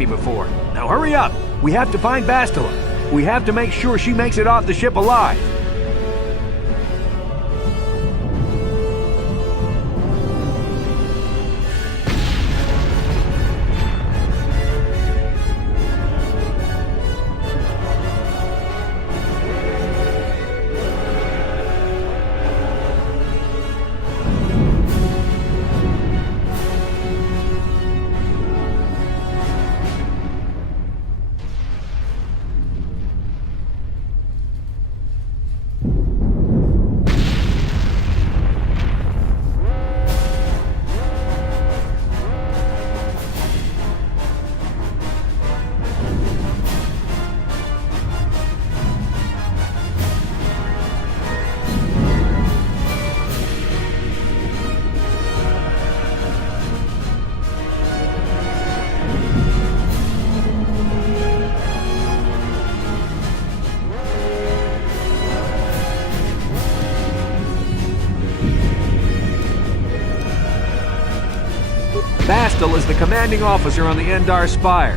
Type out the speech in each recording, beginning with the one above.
me before. Now hurry up! We have to find Bastila. We have to make sure she makes it off the ship alive. Bastila is the commanding officer on the Endar Spire.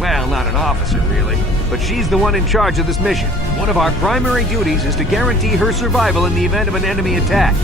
Well, not an officer, really, but she's the one in charge of this mission. One of our primary duties is to guarantee her survival in the event of an enemy attack.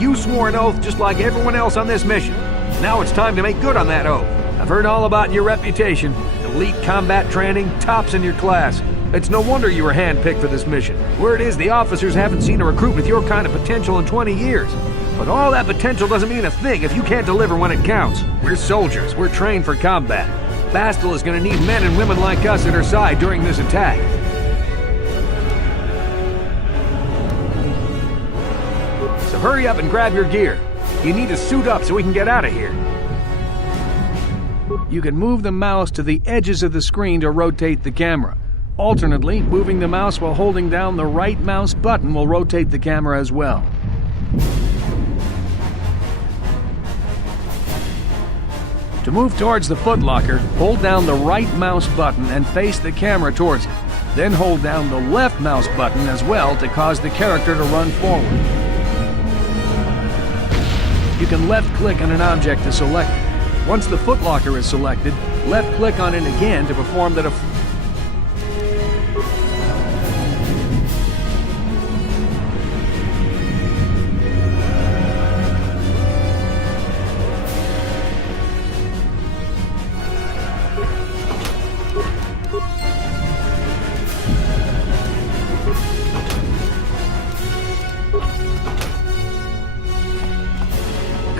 You swore an oath just like everyone else on this mission. Now it's time to make good on that oath. I've heard all about your reputation. Elite combat training, tops in your class. It's no wonder you were handpicked for this mission. Word is the officers haven't seen a recruit with your kind of potential in 20 years. But all that potential doesn't mean a thing if you can't deliver when it counts. We're soldiers. We're trained for combat. Bastila is going to need men and women like us at her side during this attack. So hurry up and grab your gear. You need to suit up so we can get out of here. You can move the mouse to the edges of the screen to rotate the camera. Alternately, moving the mouse while holding down the right mouse button will rotate the camera as well. To move towards the footlocker, hold down the right mouse button and face the camera towards it. Then hold down the left mouse button as well to cause the character to run forward. You can left-click on an object to select it. Once the footlocker is selected, left-click on it again to perform the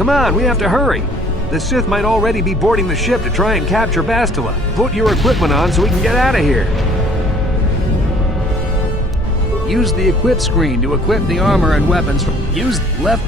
Come on, we have to hurry. The Sith might already be boarding the ship to try and capture Bastila. Put your equipment on so we can get out of here. Use the equip screen to equip the armor and weapons. Use left.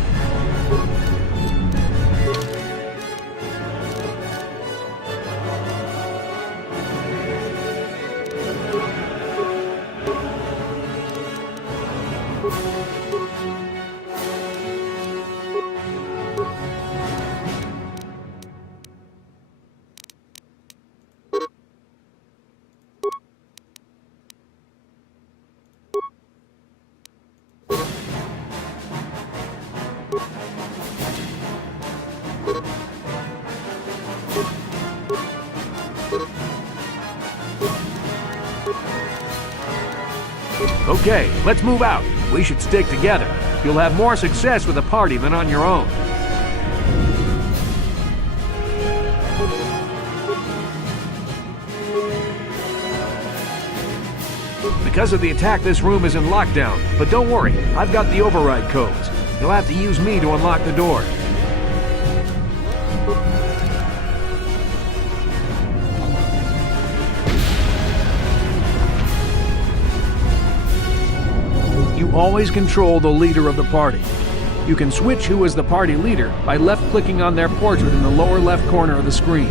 Okay, let's move out. We should stick together. You'll have more success with a party than on your own. Because of the attack, this room is in lockdown. But don't worry, I've got the override codes. You'll have to use me to unlock the door. You always control the leader of the party. You can switch who is the party leader by left-clicking on their portrait in the lower left corner of the screen.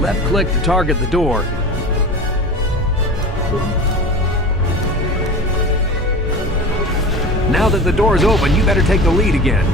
Left-click to target the door. Now that the door is open, you better take the lead again.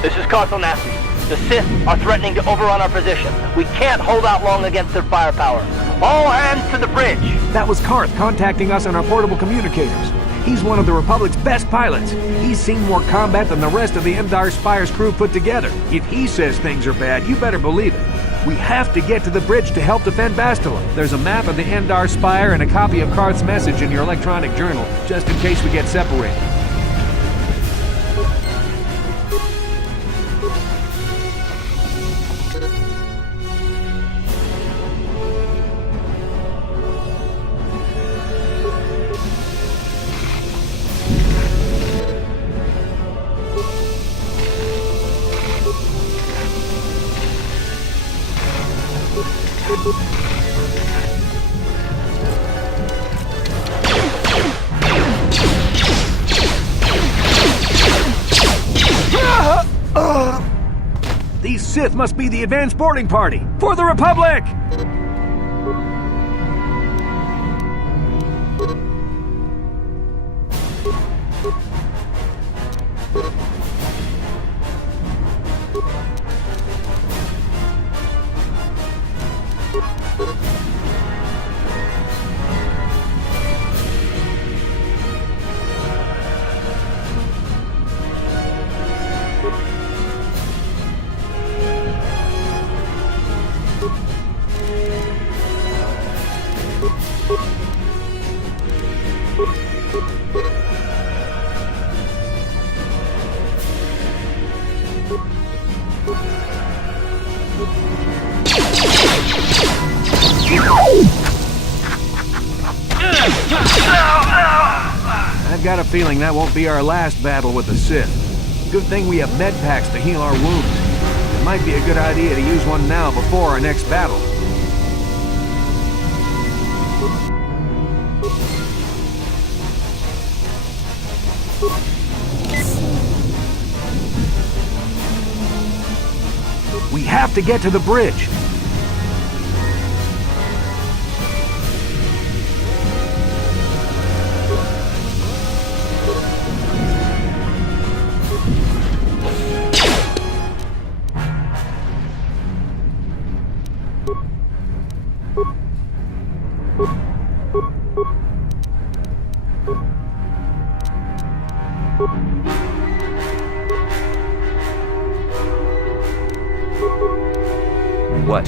This is Carthel Nasty. The Sith are threatening to overrun our position. We can't hold out long against their firepower. All hands to the bridge! That was Karth contacting us on our portable communicators. He's one of the Republic's best pilots. He's seen more combat than the rest of the Endar Spire's crew put together. If he says things are bad, you better believe it. We have to get to the bridge to help defend Bastila. There's a map of the Endar Spire and a copy of Karth's message in your electronic journal, just in case we get separated. These Sith must be the advanced boarding party for the Republic! I've got a feeling that won't be our last battle with the Sith. Good thing we have med packs to heal our wounds. It might be a good idea to use one now before our next battle. We have to get to the bridge. What?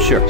Sure.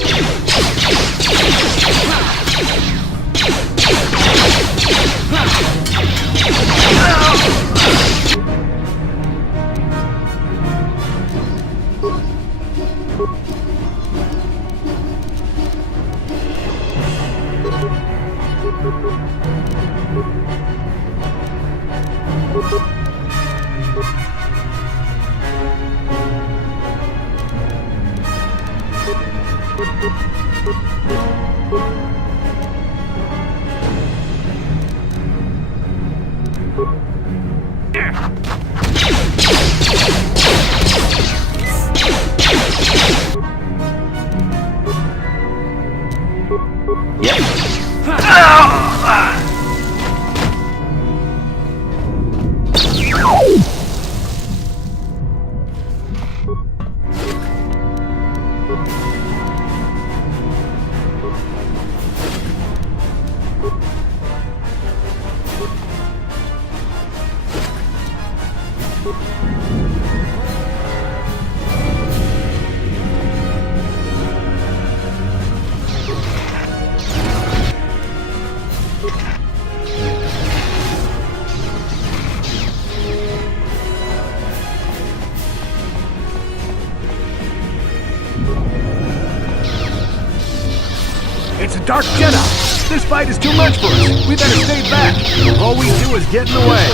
It's a Dark Jedi! This fight is too much for us! We better stay back! All we do is get in the way!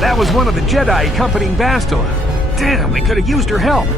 That was one of the Jedi accompanying Bastila. Damn, we could have used her help.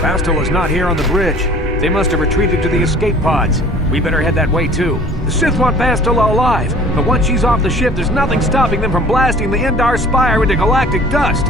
Bastila's not here on the bridge. They must have retreated to the escape pods. We better head that way too. The Sith want Bastila alive, but once she's off the ship, there's nothing stopping them from blasting the Endar Spire into galactic dust.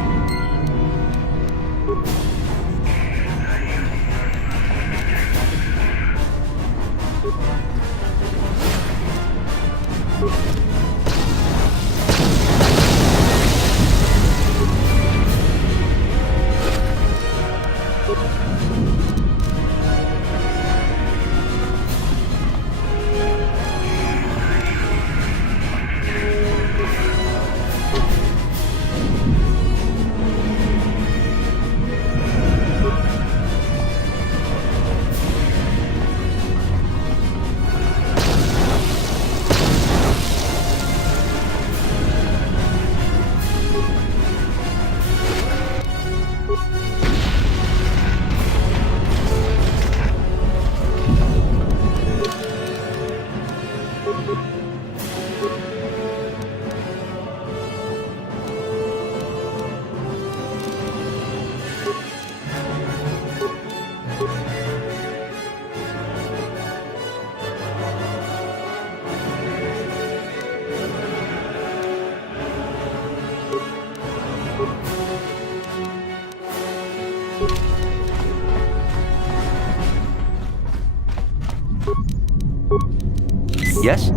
Yes?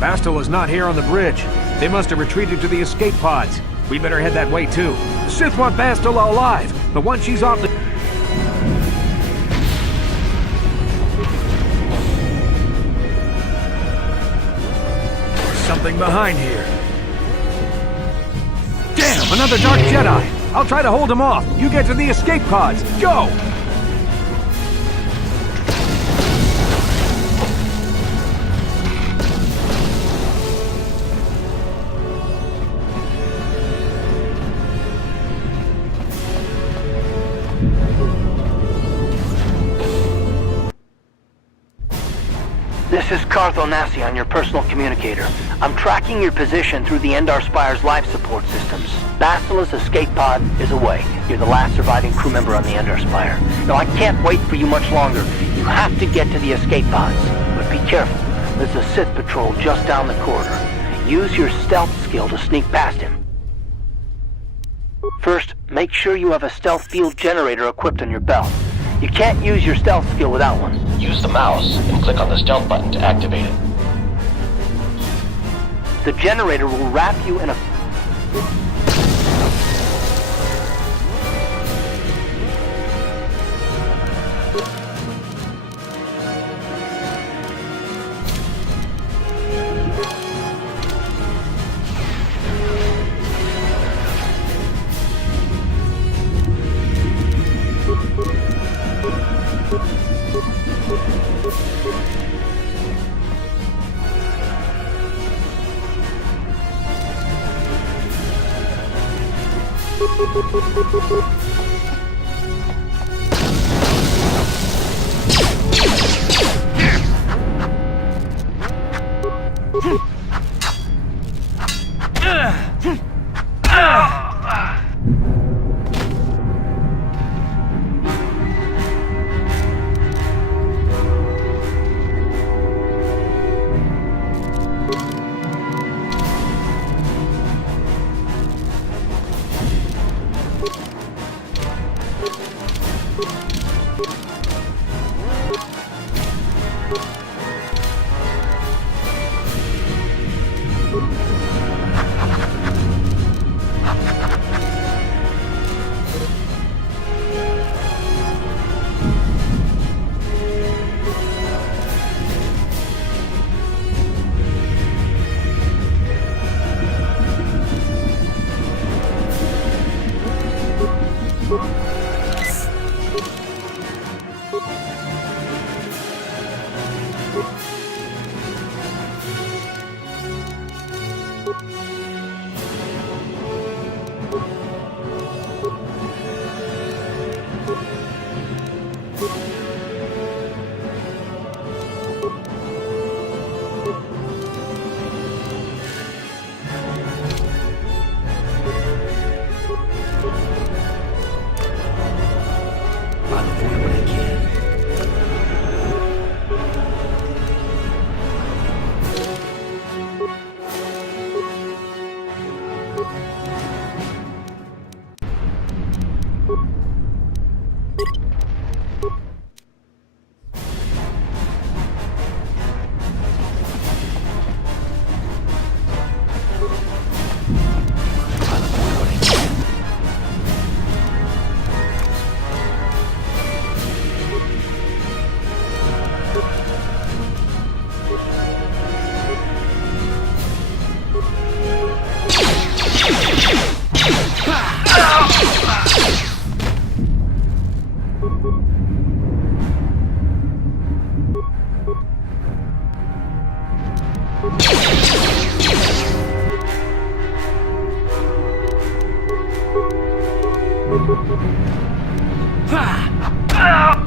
Bastila's not here on the bridge. They must have retreated to the escape pods. We better head that way too. The Sith want Bastila alive, but once she's off the... There's something behind here. Damn, another Dark Jedi! I'll try to hold him off. You get to the escape pods. Go! is Cartho Nassi on your personal communicator. I'm tracking your position through the Endar Spire's life support systems. Basila's escape pod is away. You're the last surviving crew member on the Endar Spire. Now, I can't wait for you much longer. You have to get to the escape pods. But be careful. There's a Sith patrol just down the corridor. Use your stealth skill to sneak past him. First, make sure you have a stealth field generator equipped on your belt. You can't use your stealth skill without one. Use the mouse and click on the stealth button to activate it. The generator will wrap you in a...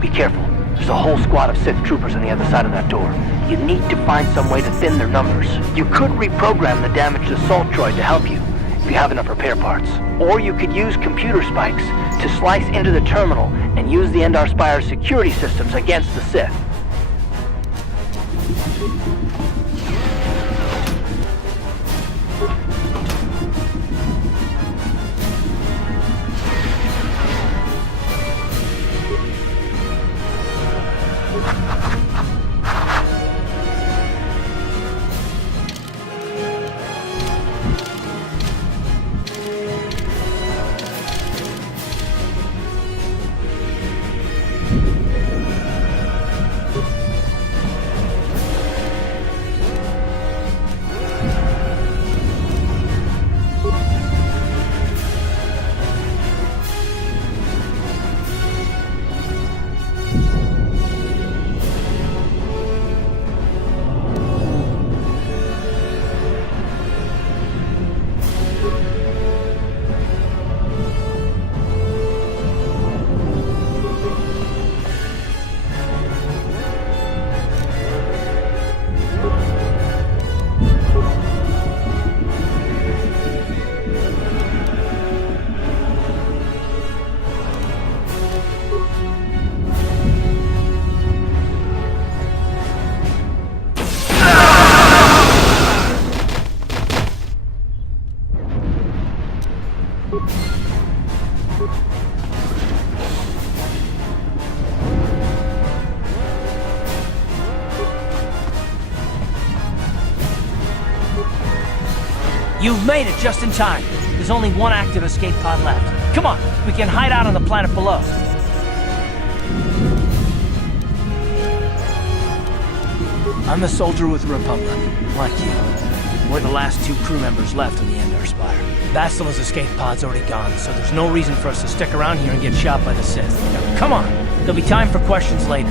Be careful. There's a whole squad of Sith troopers on the other side of that door. You need to find some way to thin their numbers. You could reprogram the damaged assault droid to help you, if you have enough repair parts. Or you could use computer spikes to slice into the terminal and use the Endar Spire's security systems against the Sith. You've made it just in time. There's only one active escape pod left. Come on, we can hide out on the planet below. I'm a soldier with the Republic, like you. We're the last 2 crew members left on the Endar Spire. Bastila's escape pod's already gone, so there's no reason for us to stick around here and get shot by the Sith. Now, come on, there'll be time for questions later.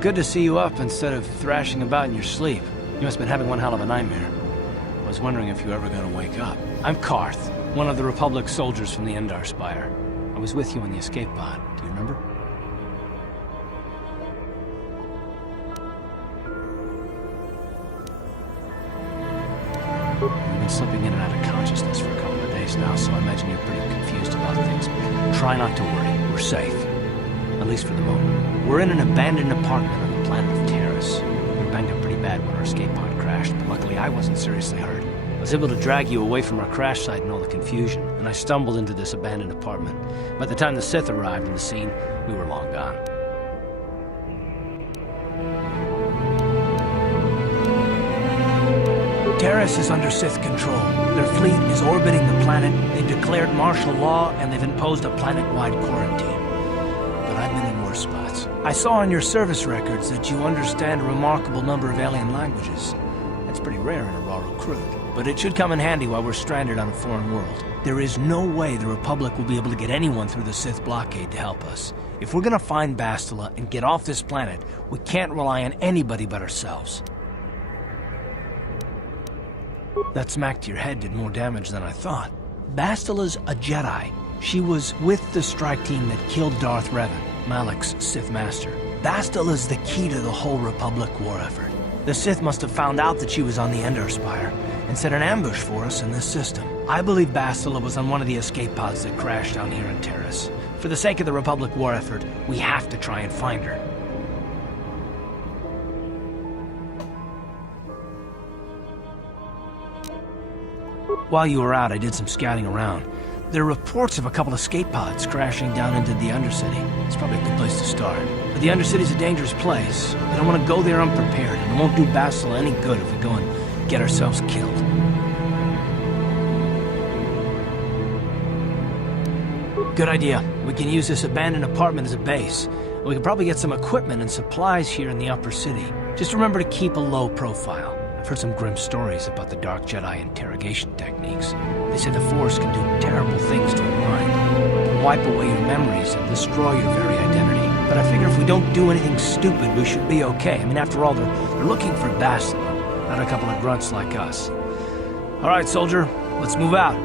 Good to see you up instead of thrashing about in your sleep. You must have been having one hell of a nightmare. I was wondering if you were ever going to wake up. I'm Karth, one of the Republic soldiers from the Endar Spire. I was with you on the escape pod. Do you remember? You've been slipping in and out of consciousness for a couple of days now, so I imagine you're pretty confused about things. Try not to worry. We're safe. At least for the moment. We're in an abandoned apartment on the planet of Terrace. We banged up pretty bad when our escape pod crashed, but luckily I wasn't seriously hurt. I was able to drag you away from our crash site and all the confusion, and I stumbled into this abandoned apartment. By the time the Sith arrived on the scene, we were long gone. Terrace is under Sith control. Their fleet is orbiting the planet, they've declared martial law, and they've imposed a planet-wide quarantine. I've been in worse spots. I saw on your service records that you understand a remarkable number of alien languages. That's pretty rare in a raw recruit. But it should come in handy while we're stranded on a foreign world. There is no way the Republic will be able to get anyone through the Sith blockade to help us. If we're gonna find Bastila and get off this planet, we can't rely on anybody but ourselves. That smack to your head did more damage than I thought. Bastila's a Jedi. She was with the strike team that killed Darth Revan, Malak's Sith Master. Bastila's the key to the whole Republic war effort. The Sith must have found out that she was on the Endar Spire and set an ambush for us in this system. I believe Bastila was on one of the escape pods that crashed down here in Terrace. For the sake of the Republic war effort, we have to try and find her. While you were out, I did some scouting around. There are reports of a couple escape pods crashing down into the Undercity. It's probably a good place to start. But the Undercity's a dangerous place. I don't want to go there unprepared, and it won't do Bastila any good if we go and get ourselves killed. Good idea. We can use this abandoned apartment as a base. We can probably get some equipment and supplies here in the upper city. Just remember to keep a low profile. I've heard some grim stories about the Dark Jedi interrogation techniques. They say the Force can do terrible things to a mind. It can wipe away your memories and destroy your very identity. But I figure if we don't do anything stupid, we should be okay. I mean, after all, they're looking for Bastila, not a couple of grunts like us. All right, soldier, let's move out.